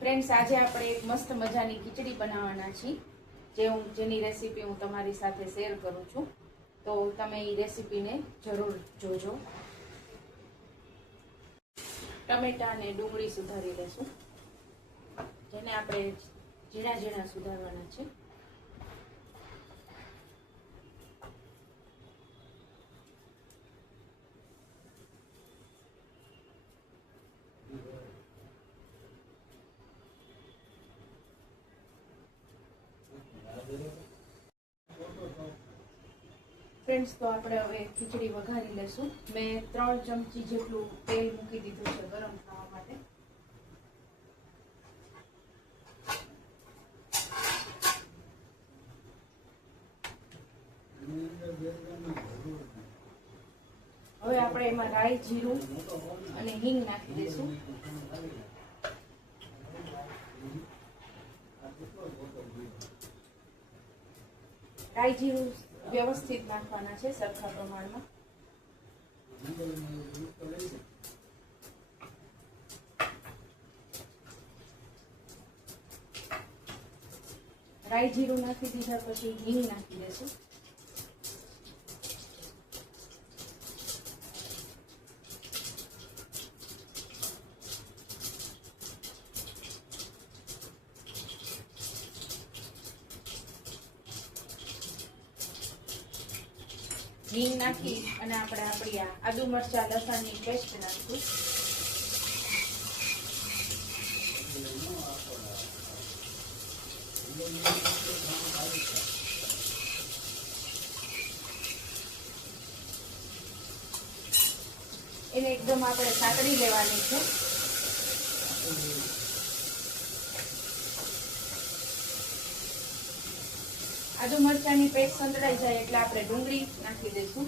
Friends, આજે આપણે એક મસ્ત મજાની ખીચડી બનાવવાના છીએ, જેની રેસીપી હું તમારી સાથે શેર કરું છું. તો તમે એ રેસીપીને જરૂર જોજો. ટમેટા અને ડુંગળી સુધારી લેશું, જેને આપણે ઝીણા ઝીણા સુધારવાના છે. ફ્રેન્ડ્સ, તો આપણે હવે ખીચડી વઘારી લેશું. મેં 3 ચમચી જેટલું તેલ મૂકી દીધું છે ગરમ થવા માટે. હવે આપણે એમાં રાઈ, જીરું અને હિંગ નાખી દઈશું. રાઈ જીરું વ્યવસ્થિત નાખવાના છે સરખા પ્રમાણમાં. રાઈ જીરું નાખી દીધા પછી હિંગ નાખી દેશું. હિંગ નાખી અને આપણે આપણી આદુ મરચાં લસણની પેસ્ટ નાખીશું. એને એકદમ આપણે સાતળી લેવાની છે. આદુ મરચાંની પેસ્ટ સંતળાઈ જાય એટલે આપણે ડુંગળી નાખી દઈશું.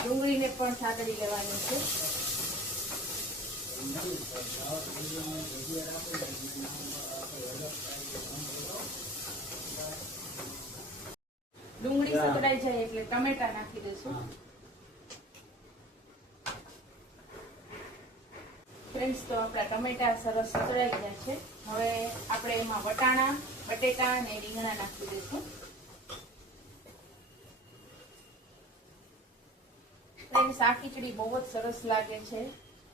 ડુંગળીને પણ સાતળી લેવાની છે. ડુંગળી સંતળાઈ જાય એટલે ટમેટા નાખી દઈશું. ફ્રેન્ડ્સ, તો આપણા ટમેટા સરસ સતળાઈ ગયા છે. હવે આપણે એમાં વટાણા, બટેટા અને રીંગણા નાખી દઈશું. ફ્રેન્ડ્સ, આ ખીચડી બહુ જ સરસ લાગે છે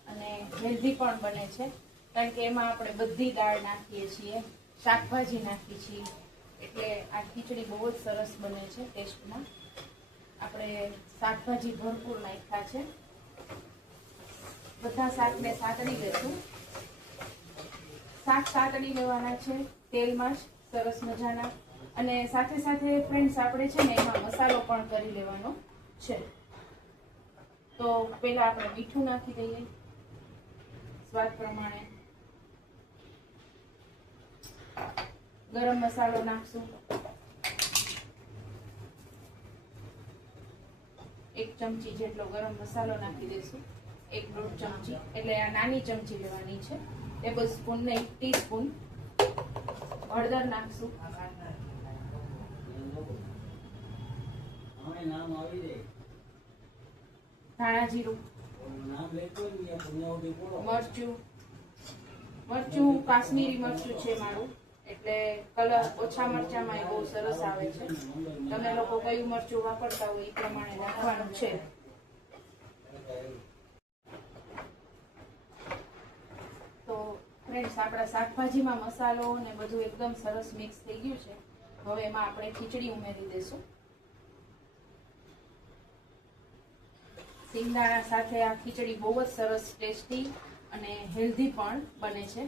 અને હેલ્ધી પણ બને છે, કારણ કે એમાં આપણે બધી દાળ નાખીએ છીએ, શાકભાજી નાખીએ છીએ, એટલે આ ખીચડી બહુ જ સરસ બને છે ટેસ્ટમાં. આપણે શાકભાજી ભરપૂર નાખ્યા છે. બધા શાકને સાતળી લેશું. શાક સાતળી લેવાના છે તેલમાં જ સરસ મજાના. અને સાથે સાથે ફ્રેન્ડ્સ, આપણે છે ને એમાં મસાલો પણ કરી લેવાનો છે. તો પહેલા આપણે મીઠું નાખી દઈએ સ્વાદ પ્રમાણે. ગરમ મસાલો નાખશું 1 ચમચી જેટલો ગરમ મસાલો નાખી દઈશું. 1-1.5 ચમચી, એટલે આ નાની ચમચી લેવાની છે. ટેબલ સ્પૂન ને 1 ટીસ્પૂન હળદર નાખશું. ધાણા જીરું, મરચું કાશ્મીરી મરચું છે મારું, એટલે કલર ઓછા મરચામાં એ બહુ સરસ આવે છે. તમે લોકો કયું મરચું વાપરતા હોય એ પ્રમાણે નાખવાનું છે. તો ફ્રેન્ડ્સ, આપણા શાકભાજીમાં મસાલો ને બધું એકદમ સરસ મિક્સ થઈ ગયું છે. હવે એમાં આપણે ખીચડી ઉમેરી દઈશું. સિંગદાણા સાથે આ ખીચડી બહુ જ સરસ ટેસ્ટી અને હેલ્ધી પણ બને છે.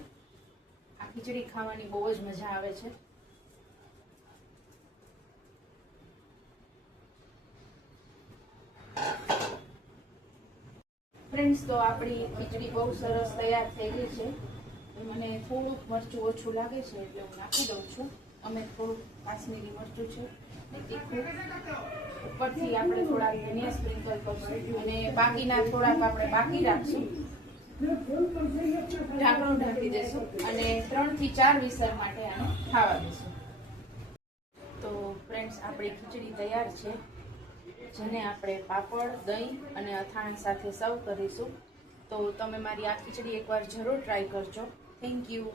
આ ખીચડી ખાવાની બહુ જ મજા આવે છે. ફ્રેન્ડ્સ, તો આપણી ખીચડી બહુ સરસ તૈયાર થઈ ગઈ છે. મને થોડુંક મરચું ઓછું લાગે છે એટલે હું નાખી દઉં છું. અમે થોડુંક કાશ્મીરી મરચું છે તીખું. ઉપરથી આપણે થોડા ધનિયા સ્પ્રિંકલ કરશું અને બાકીના થોડાક આપણે બાકી રાખશું. ઢાંકણું ઢાંકી દઈશું અને 3 થી 4 વિસલ માટે આને ખાવા દઈશું. તો ફ્રેન્ડ્સ, આપણી ખીચડી તૈયાર છે, જેને આપણે પાપડ, દહીં અને અથાણા સાથે સર્વ કરીશું. તો તમે મારી આ ખીચડી એકવાર જરૂર ટ્રાય કરજો. Thank you.